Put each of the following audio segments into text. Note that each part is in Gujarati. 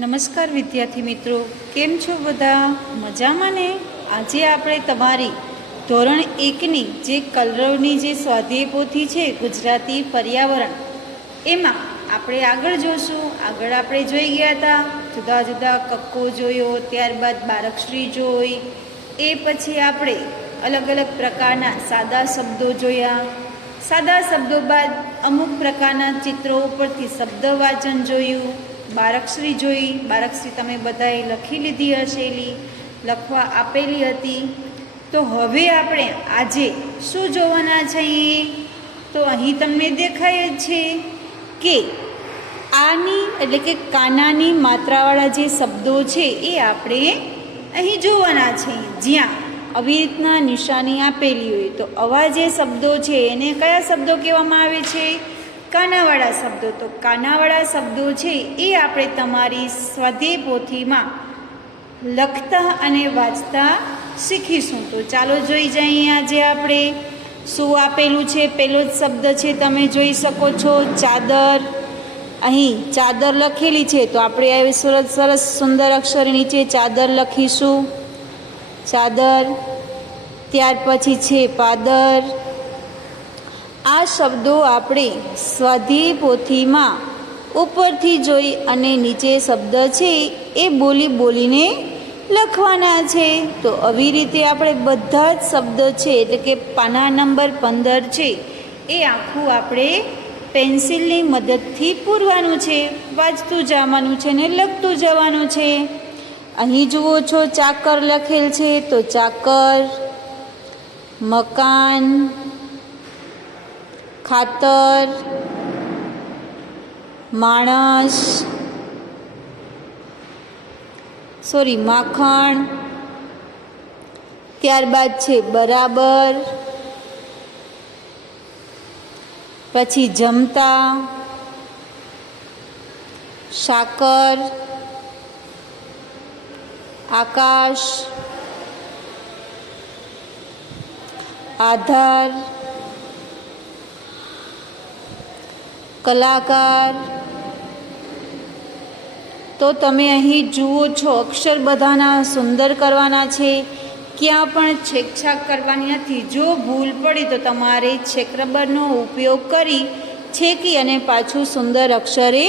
નમસ્કાર વિદ્યાર્થી મિત્રો, કેમ છો બધા? મજામાં ને? આજે આપણે તમારી ધોરણ 1ની જે કલરવની જે સ્વાધ્યાય પોથી છે ગુજરાતી પર્યાવરણ, એમાં આપણે આગળ જોશું. આગળ આપણે જોઈ ગયા હતા, જુદા જુદા કક્કો જોયો, ત્યારબાદ બારકશ્રી જોઈ, એ પછી આપણે અલગ અલગ પ્રકારના સાદા શબ્દો જોયા. સાદા શબ્દો બાદ અમુક પ્રકારના ચિત્રો ઉપરથી શબ્દ વાંચન જોયું. બારકશ્રી જોઈ. બારકશ્રી તમે બધાએ લખી લીધી હશેલી, લખવા આપેલી હતી. તો હવે આપણે આજે શું જોવાના છીએ? તો અહીં તમને દેખાય જ છે કે આની એટલે કે કાનાની માત્રાવાળા જે શબ્દો છે એ આપણે અહીં જોવાના છે. જ્યાં આવી રીતના નિશાની આપેલી હોય તો આવા જે શબ્દો છે એને કયા શબ્દો કહેવામાં આવે છે? કાનાવાળા શબ્દો. તો કાનાવાળા શબ્દો છે એ આપણે તમારી સ્વાધ્યાય પોથીમાં લખતા અને વાંચતા શીખીશું. તો ચાલો જોઈ જઈએ આજે આપણે શું આપેલું છે. પહેલો જ શબ્દ છે, તમે જોઈ શકો છો, ચાદર. અહીં ચાદર લખેલી છે તો આપણે આવી સરસ સુંદર અક્ષર નીચે ચાદર લખીશું, ચાદર. ત્યાર પછી છે પાદર. આ શબ્દો આપણે સ્વાધ્યાય પોથીમાં ઉપરથી જોઈ અને નીચે શબ્દ છે એ બોલીને લખવાના છે. તો આવી રીતે આપણે બધા જ શબ્દ છે એટલે કે પાના નંબર 15 છે એ આખું આપણે પેન્સિલની મદદથી પૂરવાનું છે, વાંચતું જવાનું છે ને લખતું જવાનું છે. અહીં જુઓ છો ચાકર લખેલ છે તો ચાકર, મકાન, ખાતર, માણસ, માખણ. ત્યારબાદ છે બરાબર, પછી જમતા, સાકર, આકાશ, આધાર, કલાકાર. તો તમે અહીં જુઓ છો અક્ષર બધાના સુંદર કરવાના છે, ક્યાં પણ છેકછાક કરવાની નથી. જો ભૂલ પડી તો તમારે છેક રબરનો ઉપયોગ કરી છેકી અને પાછું સુંદર અક્ષરે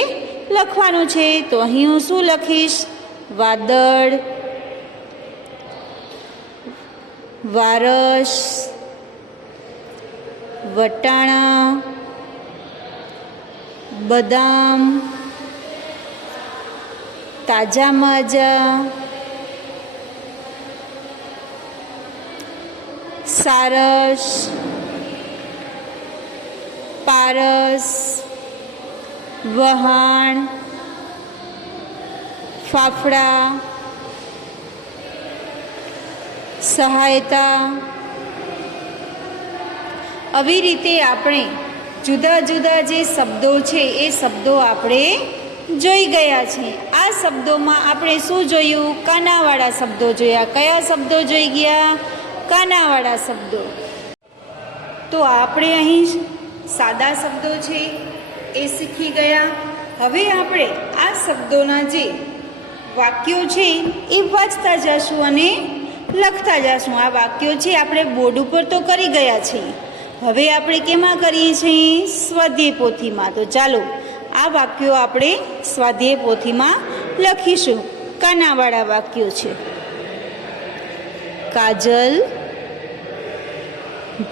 લખવાનું છે. તો અહીં હું શું લખીશ? વાદળ, વારસ, વટાણા, બદામ, તાજા માજા, સારસ, પારસ, વહાણ, ફાફડા, સહાયતા. આવી રીતે આપણે જુદા જુદા જે શબ્દો છે એ શબ્દો આપણે જોઈ ગયા છે. આ શબ્દોમાં આપણે શું જોયું? કાનાવાળા શબ્દો જોયા. કયા શબ્દો જોઈ ગયા? કાનાવાળા શબ્દો. તો આપણે અહીં સાદા શબ્દો છે એ શીખી ગયા. હવે આપણે આ શબ્દોના જે વાક્યો છે એ વાંચતા જશું અને લખતા જશું. આ વાક્યો છે આપણે બોર્ડ ઉપર તો કરી ગયા છીએ, હવે આપણે કેમાં કરીએ છીએ? સ્વાધ્યાય પોથીમાં. તો ચાલો આ વાક્યો આપણે સ્વાધ્યાય પોથીમાં લખીશું. કાનાવાળા વાક્યો છે: કાજલ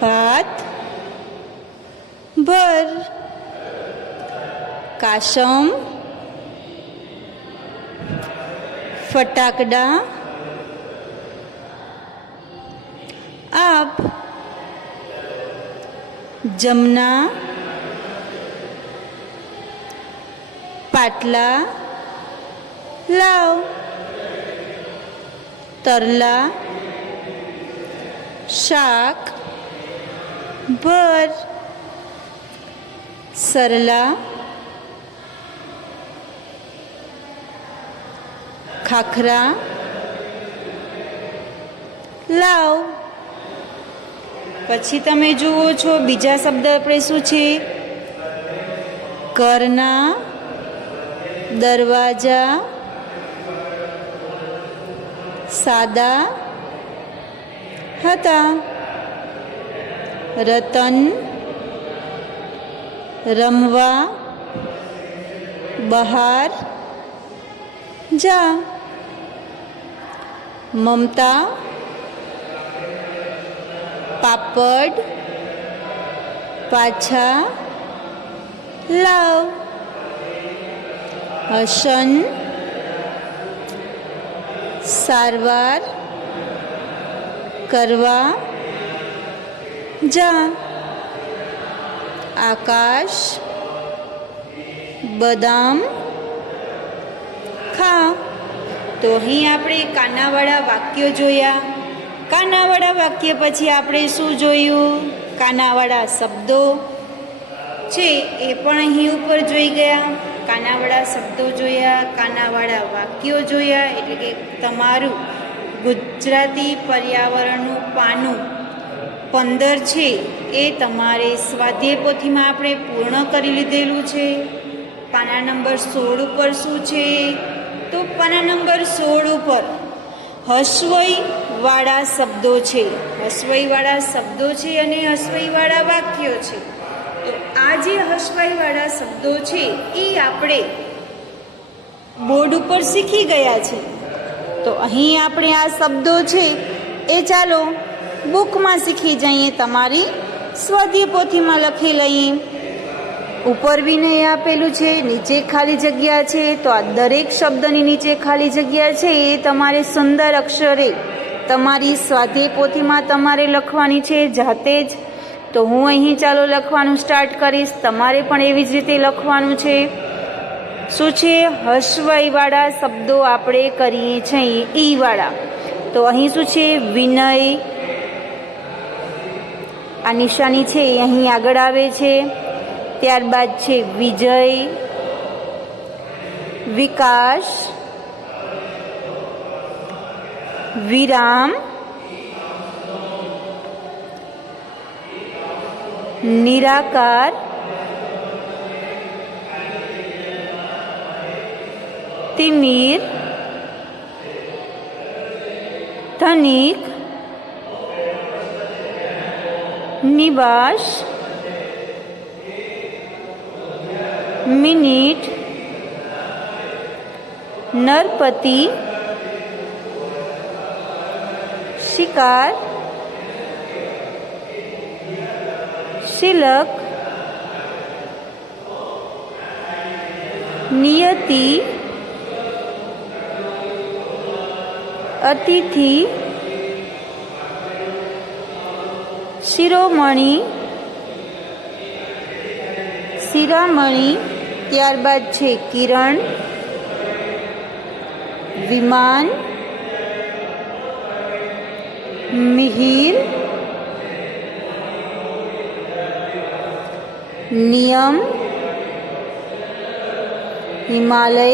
ભાત ભર, કાશમ ફટાકડા આપ, જમના પાટલા લાવ, તરલા શાક ભર, સરલા ખાખરા લાવ. પછી તમે જુઓ છો બીજા શબ્દ આપણે શું છે? ઘરના દરવાજા સાદા હતા. રતન રમવા બહાર જા. મમતા પાપડ પાછા લાવ. હસન સારવાર કરવા જા. આકાશ બદામ ખા. તો અહીં આપણે કાનાવાળા વાક્યો જોયા. કાનાવાળા વાક્ય પછી આપણે શું જોયું? કાનાવાળા શબ્દો છે એ પણ અહીં ઉપર જોઈ ગયા. કાનાવાળા શબ્દો જોયા, કાનાવાળા વાક્યો જોયા. એટલે કે તમારું ગુજરાતી પર્યાવરણનું પાનું 15 છે એ તમારે સ્વાધ્યાય પોથીમાં આપણે પૂર્ણ કરી લીધેલું છે. પાના નંબર 16 ઉપર શું છે? તો પાના નંબર 16 ઉપર હસવઈવાળા શબ્દો છે. હસવઈવાળા શબ્દો છે અને હસવઈવાળા વાક્યો છે. તો આ જે હસવઈવાળા શબ્દો છે એ આપણે બોર્ડ ઉપર શીખી ગયા છે. તો અહીં આપણે આ શબ્દો છે એ ચાલો બુકમાં શીખી જઈએ. તમારી સ્વાધ્યાય પોથીમાં લખી લઈએ. ઉપર વિનય આપેલું છે, નીચે ખાલી જગ્યા છે. તો આ દરેક શબ્દની નીચે ખાલી જગ્યા છે એ તમારે સુંદર અક્ષરે તમારી સ્વાધ્યાય પોથીમાં તમારે લખવાની છે જાતે જ. તો હું અહીં ચાલો લખવાનું સ્ટાર્ટ કરીશ. તમારે પણ એવી જ રીતે લખવાનું છે. શું છે? હસવઈવાળા શબ્દો આપણે કરીએ છીએ ઈવાળા. તો અહીં શું છે? વિનય. આ નિશાની છે એ અહીં આગળ આવે છે. ત્યારબાદ છે વિજય, વિકાસ, વિરામ, નિરાકાર, તિમિર, ધનિક, નિવાસ, મિનિટ, નરપતિ, શિકાર, શિલક, નિયતિ, અતિથિ, શિરોમણી, શિરામણી. ત્યારબાદ છે કિરણ, વિમાન, મિહિર, નિયમ, હિમાલય,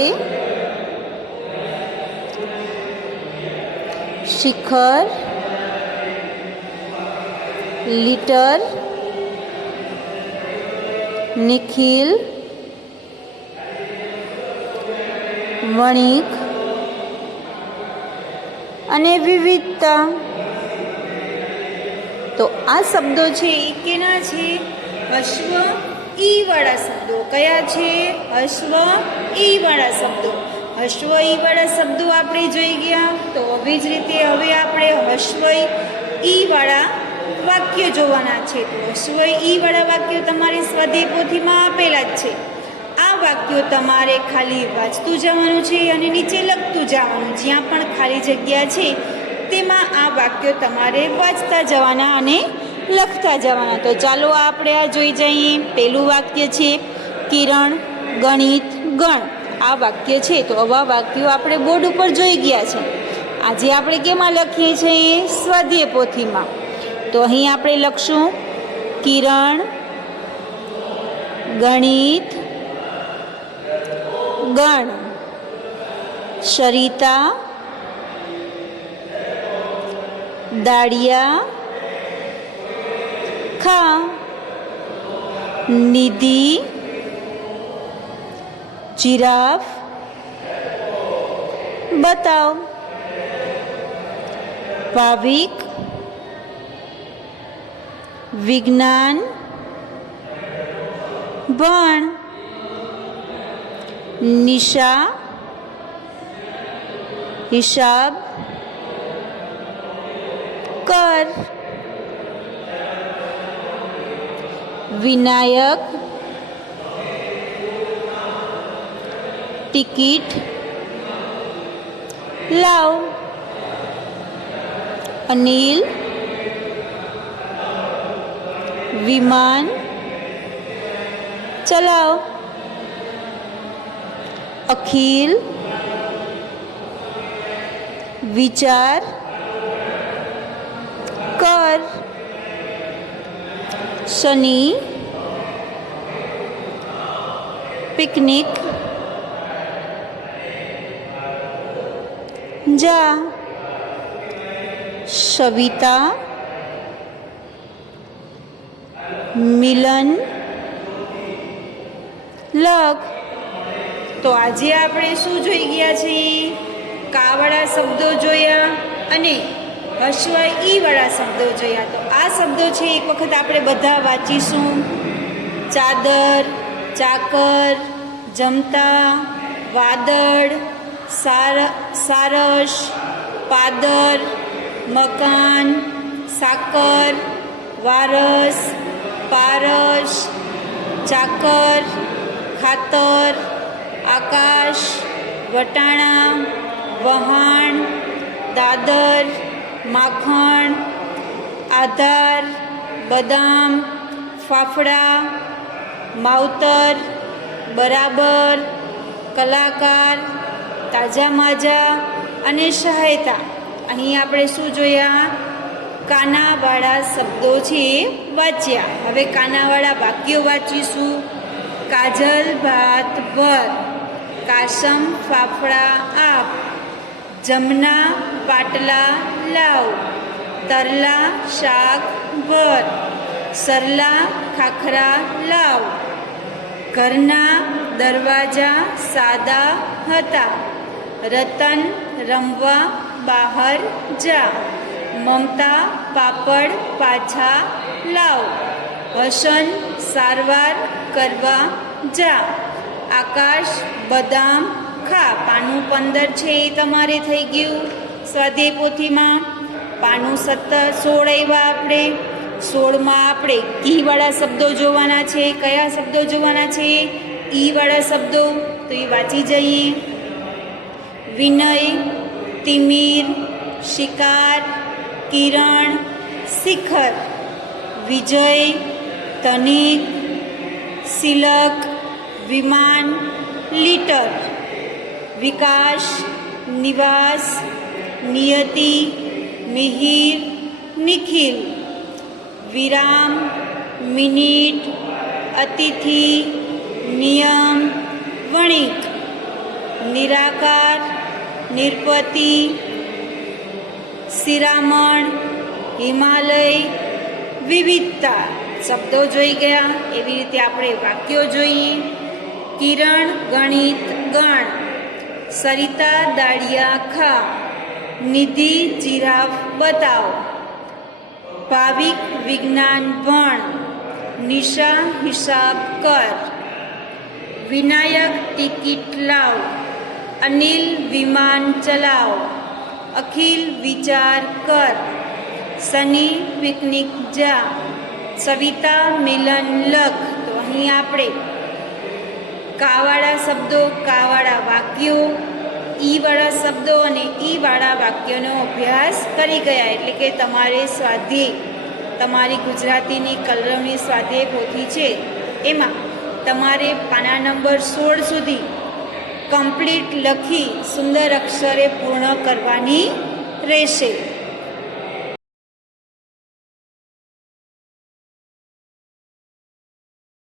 શિખર, લીટર, નિખિલ, વણિક અને વિવિધતા. તો આ શબ્દો છે એ કેના છે? હસ્વ ઈ વાળા શબ્દો. કયા છે? હસ્વ ઈ વાળા શબ્દો. હસ્વ ઈ વાળા શબ્દો આપણે જોઈ ગયા. તો આવી જ રીતે હવે આપણે હસ્વ ઈ વાળા વાક્ય જોવાના છે. તો હસ્વ ઈ વાળા વાક્યો તમારી સ્વાધ્યાય પોથીમાં આપેલા જ છે. આ વાક્યો તમારે ખાલી વાંચતું જવાનું છે અને નીચે લખતું જવાનું. જ્યાં પણ ખાલી જગ્યા છે તેમાં આ વાક્યો તમારે વાંચતા જવાના અને લખતા જવાના. તો ચાલો આપણે આ જોઈ જઈએ. પહેલું વાક્ય છે કિરણ ગણિત ગણ. આ વાક્ય છે. તો આવા વાક્યો આપણે બોર્ડ ઉપર જોઈ ગયા છે. આજે આપણે કેમાં લખીએ છીએ? સ્વાધ્યાય પોથીમાં. તો અહીં આપણે લખશું કિરણ ગણિત ગણ, સરિતા દાળિયા ખા, નિધિ જીરાફ બતાવ. ભાવિક, વિજ્ઞાન, ભણ, નિશા, હિસાબ કર, વિનાયક, ટિકિટ લાવ, અનિલ, વિમાન ચલાવ, અખિલ, વિચાર કર, શનિ, પિકનિક જા, સવિતા, મિલન લગ. તો આજે આપણે શું જોઈ ગયા છીએ? કાવાળા શબ્દો જોયા અને હસવાય ઈ વાળા શબ્દો જોયા. તો આ શબ્દો છે એક વખત આપણે બધા વાંચીશું. ચાદર, ચાકર, જમતા, વાદળ, સારસ, પાદર, મકાન, સાકર, વારસ, પારસ, ચાકર, ખાતર, આકાશ, વટાણા, વહાણ, દાદર, માખણ, આધાર, બદામ, ફાફડા, માવતર, બરાબર, કલાકાર, તાજા માજા અને સહાયતા. અહીં આપણે શું જોયા? કાનાવાળા શબ્દો છે વાંચ્યા. હવે કાનાવાળા વાક્યો વાંચીશું. કાજલ ભાત ભર, કાસમ ફાફડા આપ, જમના પાટલા લાવ, તરલા શાક ભર, સરલા ખાખરા લાવ, ઘરના દરવાજા સાદા હતા, રતન રમવા બહાર જા, મમતા પાપડ પાછા લાવ, હસન સારવાર કરવા જા, આકાશ બદામ ખા. પાનું 15 છે એ તમારે થઈ ગયું સ્વાધ્યાય પોથીમાં. પાનું 16 આવ્યા આપણે. 16માં આપણે ઈ-વાળા શબ્દો જોવાના છે. કયા શબ્દો જોવાના છે? ઈ-વાળા શબ્દો. તો એ વાંચી જઈએ. વિનય, તિમિર, શિકાર, કિરણ, શિખર, વિજય, તનિક, સિલક, વિમાન, લીટર, વિકાસ, નિવાસ, નિયતિ, મિહિર, નિખિલ, વિરામ, મિનિટ, અતિથિ, નિયમ, વણિક, નિરાકાર, નિર્પતિ, શિરામણ, હિમાલય, વિવિધતા. શબ્દો જોઈ ગયા. એવી રીતે આપણે વાક્યો જોઈએ. કિરણ ગણિત ગણ, સરિતા દાળિયા ખા, નિધિ જીરાફ બતાવ, ભાવિક વિજ્ઞાન ભણ, નિશા હિસાબ કર, વિનાયક ટિકિટ લાવ, અનિલ વિમાન ચલાવ, અખિલ વિચાર કર, શનિ પિકનિક જા, સવિતા મિલન લખ. તો અહીં આપણે કાવાળા શબ્દો, કાવાળા વાક્યો, ઈ-વાળા શબ્દો અને ઈ-વાળા વાક્યોનો અભ્યાસ કરી ગયા. એટલે કે તમારે સ્વાધ્યાય, તમારી ગુજરાતીની કલરવની સ્વાધ્યાય પોથી છે એમાં તમારે પાના નંબર 16 સુધી કમ્પ્લીટ લખી સુંદર અક્ષરે પૂર્ણ કરવાની રહેશે.